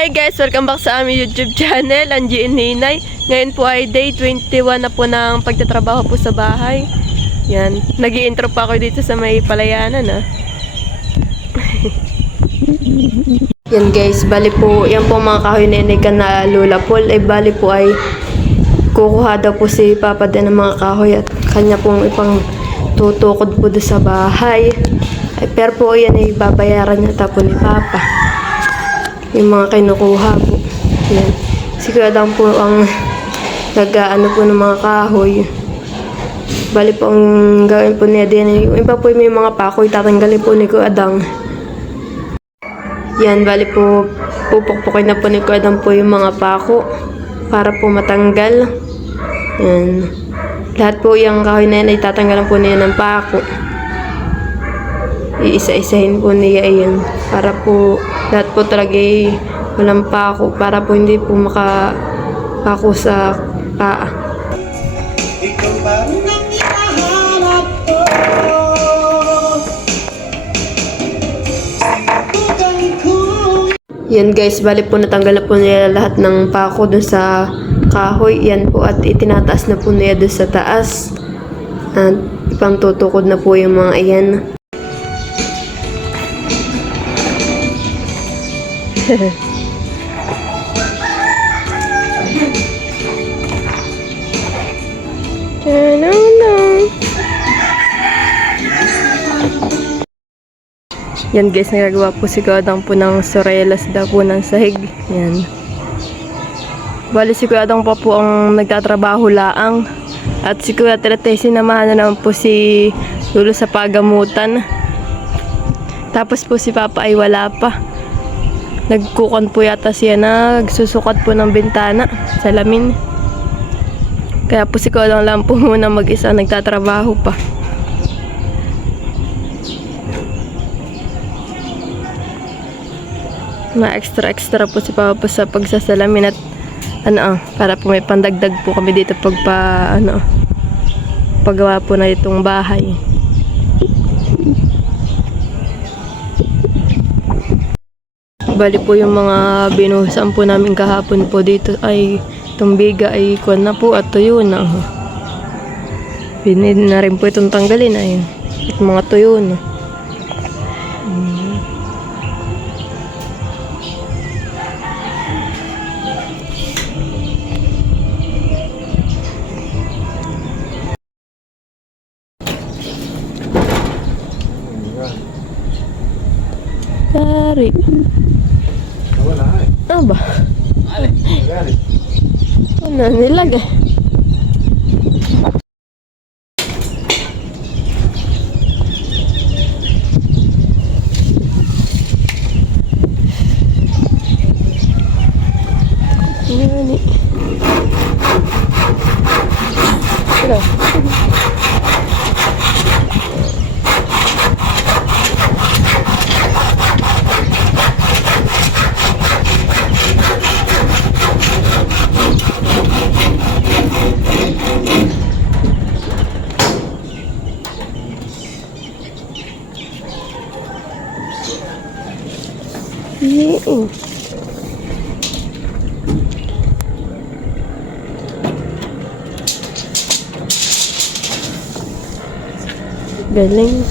Hi guys! Welcome back sa aming YouTube channel, Angie and Ninay. Ngayon po ay day 21 na po ng pagtatrabaho po sa bahay. Yan, nag-i-intro pa ako dito sa may palayanan Yan guys, bali po, yan po mga kahoy na inikan na Lola Paul. Bali po ay kukuha daw po si Papa din ng mga kahoy at kanya pong ipang tutukod po doon sa bahay. Pero po yan ay babayaran niya tapo ni Papa. Yung mga kinukuha po. Yan. Si Kuya Adang po ang nag-ano po ng mga kahoy. Bali po ang gawin po niya din. Yung iba po may mga pakoy tatanggalin po ni Kuya Adang. Yan, bali po pupukpukin na po ni Kuya Adang po yung mga pako para po matanggal. Yan. Lahat po yung kahoy na yan ay tatanggalan po niya ng pako. Iisa-isahin po niya yan para po lahat po talaga ay walang pako para po hindi po makapako sa paa. Yan guys, bali po natanggal na po niya lahat ng pako dun sa kahoy. Yan po at itinataas na po niya dun sa taas. At ipang tutukod na po yung mga ayan. Yan guys, nagagawa po si Kuya Adang po ng sorelas daw po ng sahig. Yan. Bali si Kuya Adang pa po ang nagtatrabaho laang. At si Kuya Trete, sinamahan na naman po si Lolo sa pagamutan. Tapos po si Papa ay wala pa. Nagkukan po yata siya, nagsusukat po ng bintana, salamin. Kaya po si Kuya lang po muna mag-isa, nagtatrabaho pa. Na extra po si Papa sa pagsasalamin at para po may pandagdag po kami dito paggawa po na itong bahay. Bali po yung mga binuhusan po namin kahapon po dito ay itong biga ay kuwan na po at tuyo na. Pinid na rin po itong tanggalin ay at mga tuyo na. Dari. Ano ba? Ano nilagay? Ini. Sudah. Galing.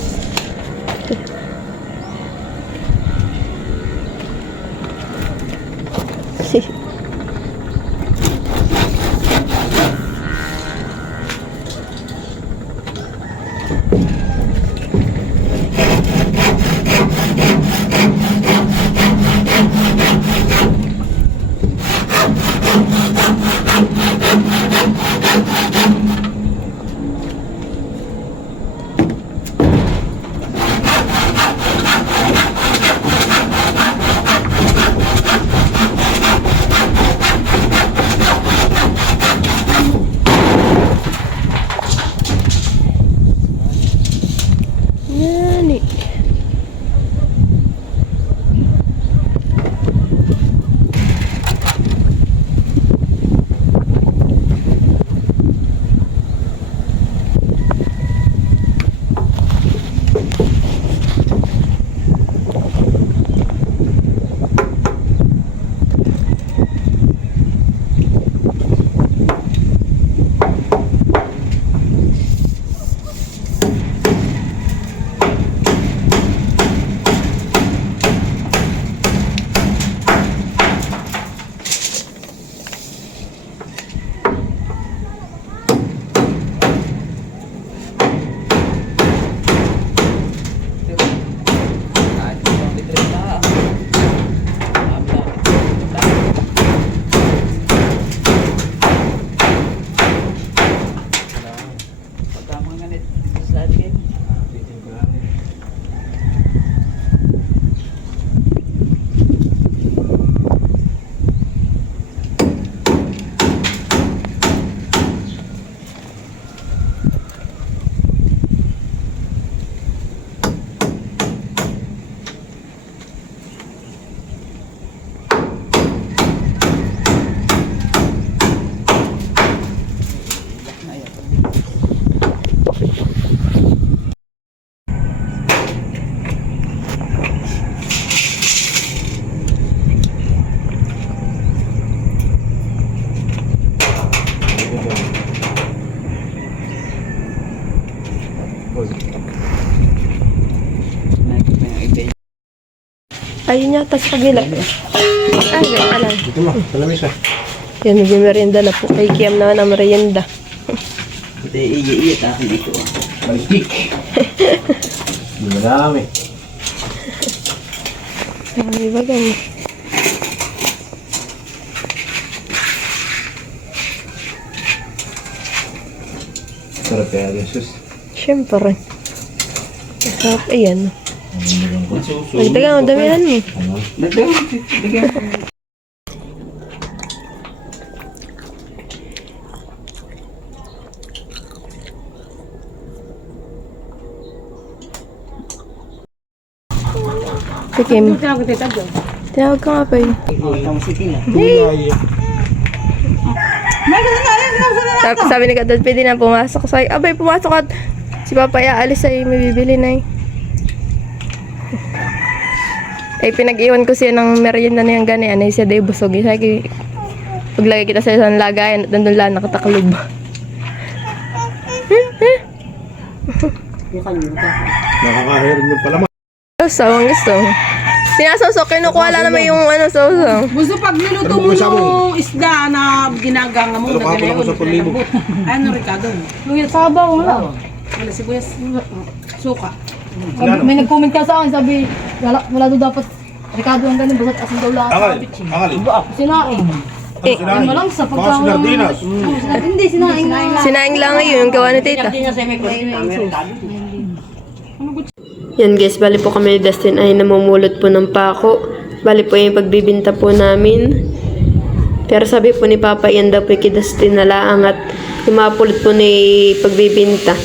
Ayun yata sa kabila. Ah, ganyan lang. Dito mo, sa lamesa. Yan, may merienda na po. Kay Kiam naman ang merienda. Ito iya-iya tayo dito. Malikik. Madami. Ay, ba ganyan? Sarap kaya, Jesus. Siyempre. Masarap. Ayan. Masuso. Magdagang, ang damihan mo. Ano? Lagyan ko. Si Kim. Tinawag ka nga pa yun. Ang sitin na. Sabi ni Kadad, pwede na pumasok. Sabi, abay, pumasok at si Papa aalis ay may bibili na eh. Ay, pinag-iwan ko siya ng merienda na yung ganyan. Ay, siya day busog. Sabi, paglagay kita sa isang lagayan at nandun lang nakataklob. Nakakahirin mo pala. Sawang gusto. Sinasawsaw, kinukuha lang naman yung ano, sawsaw. Gusto pag niluto mo yung isda na ginaganga mo, na ganayon, lambot. Ano, Ricardo? Luya sabaw lang. Wala sibuyas, suka. May nag-comment ka sa akin, sabi, wala doon dapat Ricardo ang ganun, basta asin daw lang. Angali. Sinaing. Ano mo lang sa Mga pagkawan. sinardinas. Hindi, sinaing na. Sinaing lang ngayon, yung gawa ni Tita. Yan guys, bali po kami ni Dustin ay namumulot po ng pako. Bali po yung pagbibinta po namin. Pero sabi po ni Papa, yan daw po kay Dustin na laang at lumapulot po ni pagbibinta.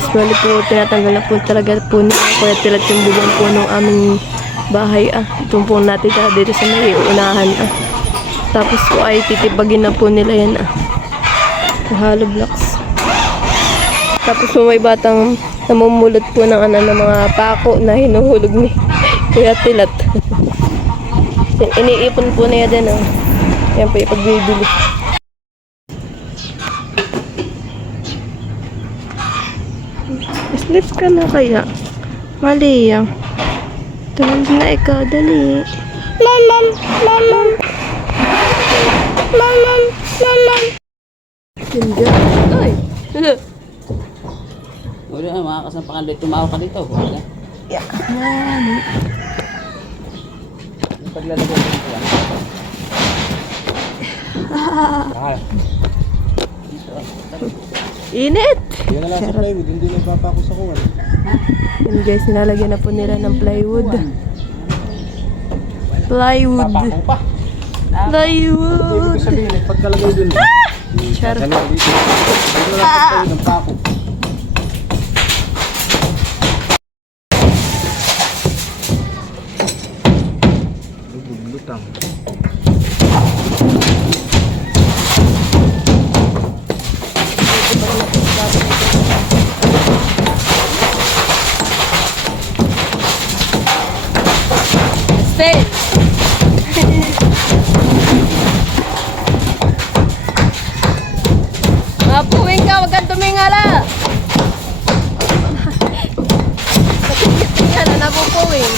Yes, bali po, tinatanggal na po talaga po ni Kuya Tilat yung buwan po ng aming bahay. Ito po natin dito sa may unahan. Tapos po ay titibagin na po nila yan. Hollow blocks. Tapos po may batang namumulot po ng ano, ng mga pako na hinuhulog ni Kuya Tilat. Iniipon po niya din. Yan po yung pagbibili. Sleep ka na kaya? Mali yan. Tulog na ikaw, dali. Lalam, lalam. Lalam, lalam. Hindi. Ay! Wala na, makakasampakan dito. Tumawa ka dito. Wala. Paglalagay ko ito. Init! Yan na lang sa plywood, hindi na ipapako sa kuwan. Yan guys, nilalagyan na po nila ng plywood. Plywood. Papako pa. Plywood. Ibig sabihin, pagkalagay dun. Char. Dito na lang sa plywood ng pako. Lutang. Stay! Mapuwing ka, wag kang tumingala! Tingala, napupuwing.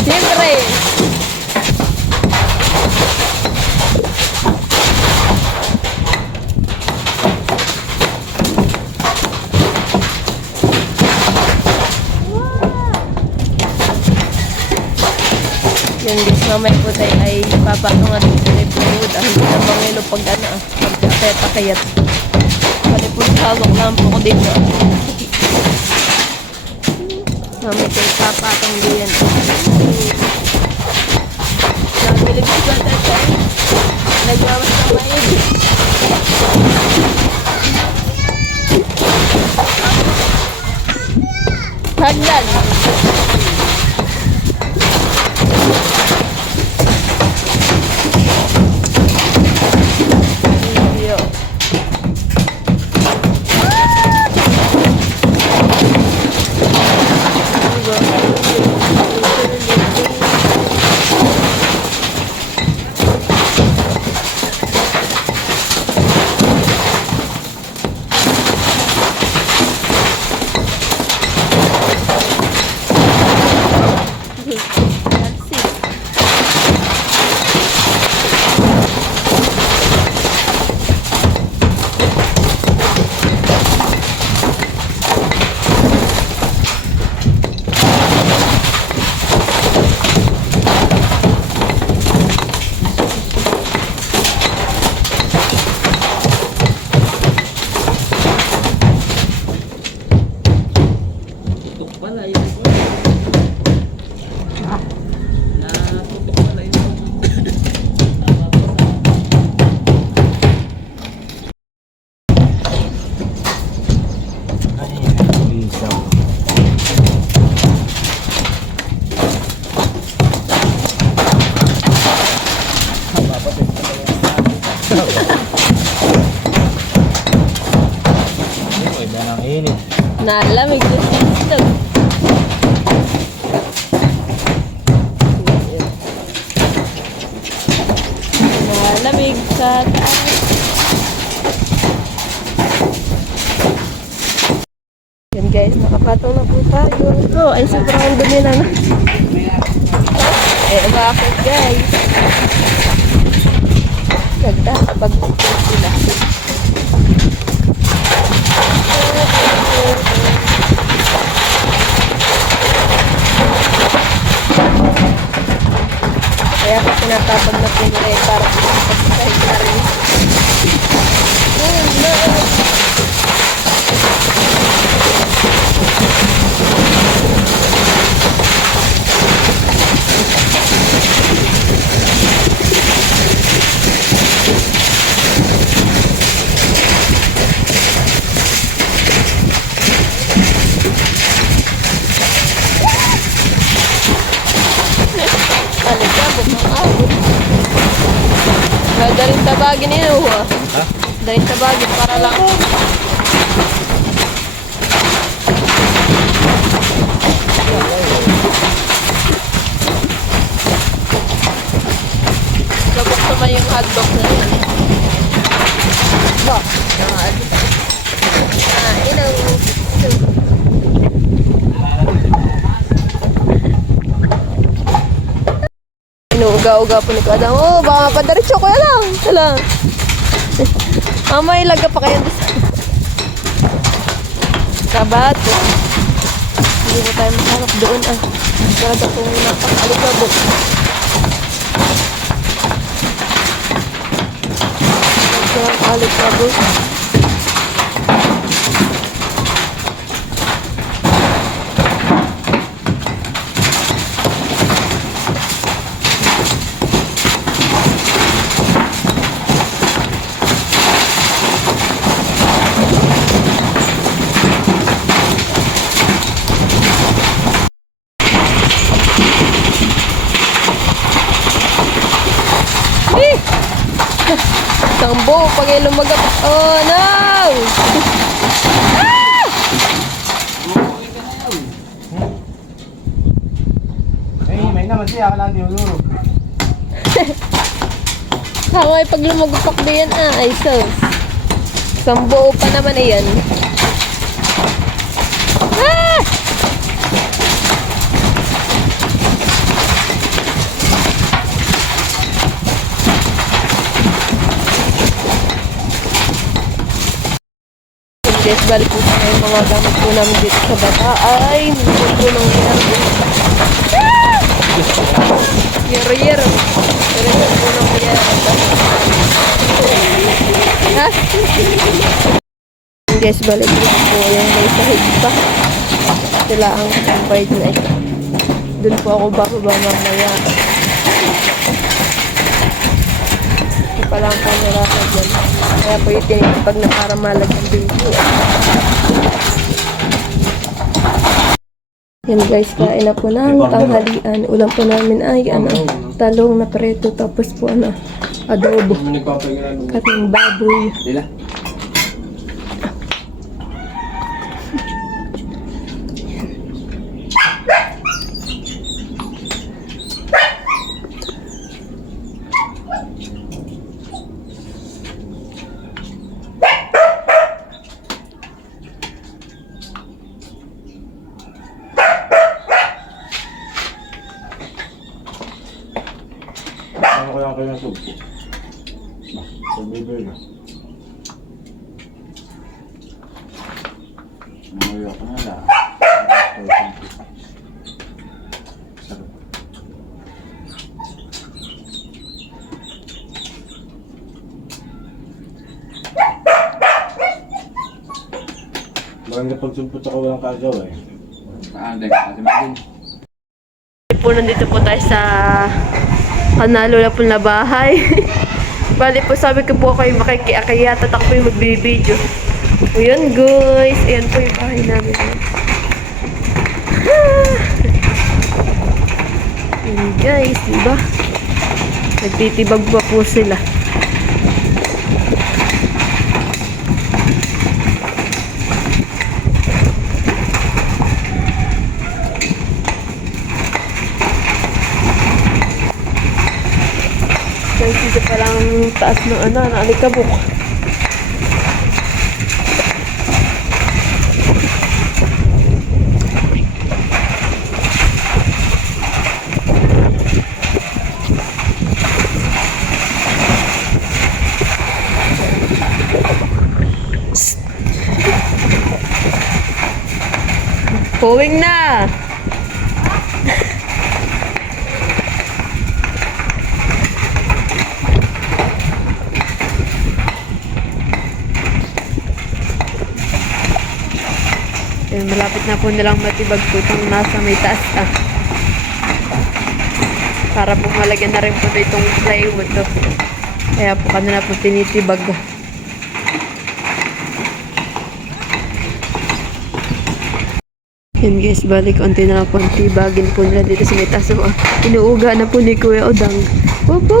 Siyempre! Yan guys, mamaya po tayo ay papatungan dito sa plywood. Hindi na mangilo pag ano, pagkakayat. Kali po hawak lang po ko dito. Mamaya tayo papatong diyan. Nabilig ko ba tayo? Nagmamas na maig. Hagdan! Nalamig yung isdog. Nalamig sa taas. Yan guys, nakapatong na po tayo. Oh, ay sobrang dumi na na. Eh, bakit guys? Ganda, pag sila. Kaya ako tinatapag na pinay para pagkakahit na rin. Oh, no! Alikabok ng abot. Daling tabagin inuha. Ha? Daling tabagin para lang. Gabok naman yung hotdog na yun. Ba? Inaw. Inuuga-uga po ni Kadang. Oh, baka mapadaritso ko yan lang. Ito lang. Mama, ilaga pa kayo sa bato. Hindi na tayo makarap doon ah. Talaga kung napakaligabok. Napakaligabok. Sambo, pag lumagat. Oh, no! Ah! May naman siya, wala hindi ulurog. Tama, pag lumagupak ba yan ay sus. Sambo pa naman yan. Ah! Guys, balik po sa ngayon mga gamit po namin dito sa bata ay minsan po ng yero. Yero. Pero po ng yero. Ha? Guys, balik po yung may sahig pa. Sila ang sampay na ito. Doon po ako bababa mamaya. Ito pa lang po nilakad dyan. Kaya po yung tinipag na para malag ang video. Yan guys, kain na po ng tanghalian. Ulam po namin ay talong na preto tapos po adobo. Kating baboy. Dila. Ano kaya kayo ng sugpo? Pagbibig na. Nanguyo ko na lang. Sarap. Maganda pagsumpot ako walang kagawa eh. Paandeg, kasi magin. Po, nandito po tayo sa kanalo na po na bahay. Bali po, sabi ko po kayo makikiakaya at ako po yung magbibideo. O yun guys, ayan po yung bahay namin. Yan guys, diba? Nagtitibag pa po sila. Guys, dito palang taas ng alikabok. Going na! Yan, malapit na po nilang matibag po itong nasa may taas na. Para po malagyan na rin po itong plywood to. Kaya po kanila po tinitibag. Yan guys, balik konti na lang po ang tibagin po nila dito sa may taas. So, inuuga na po ni Kuya Odang. Wapa!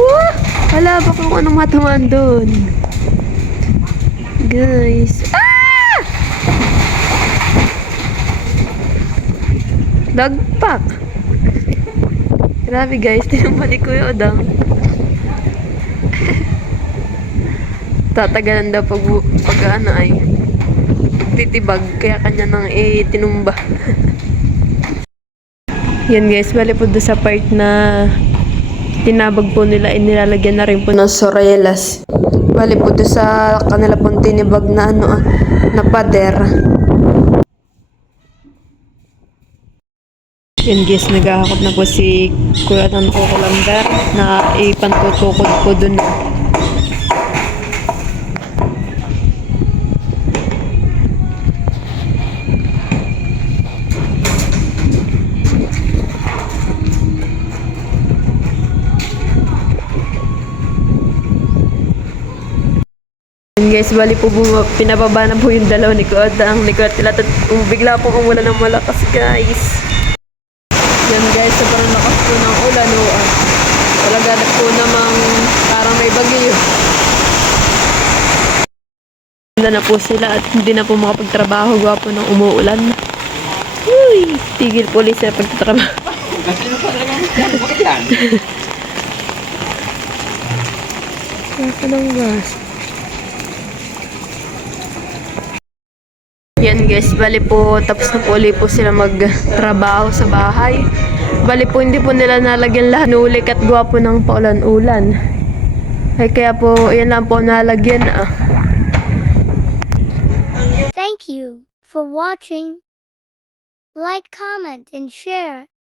Hala ba kung anong matamaan doon? Guys. Ah! Lagpak! Grabe guys, tinumba ni Kuya Odang. Tatagalan daw pag ano ay titibag, kaya kanya nang tinumba. Yan guys, bali po doon sa part na tinabag po nila, inilalagyan na rin po ng sorelas. Bali po doon sa kanila pong tinibag na na pader. Yan guys, naghahakot na po si Kuya ng kukulamber na ipantutukod po doon. Guys, bali po pinababa na po yung dalaw ni Kuya ang ni Kuya Tilat at bigla po umulan ng malakas guys. Yan guys, sobrang lakas po ng ulan talaga na po namang parang may bagyo. Wala na po sila at hindi na po makapagtrabaho gawa po ng umuulan. Uy, tigil po ulit sa pagtatrabaho. Kasi ano pa talaga bakit yan? Wala ng gas. Yan guys, bali po tapos na po ulit po sila magtrabaho sa bahay. Bali po hindi po nila nalagyan lahat nulik at gawa po ng paulan-ulan. Ay kaya po yan lang po nalagyan. Thank you for watching. Like, comment, and share.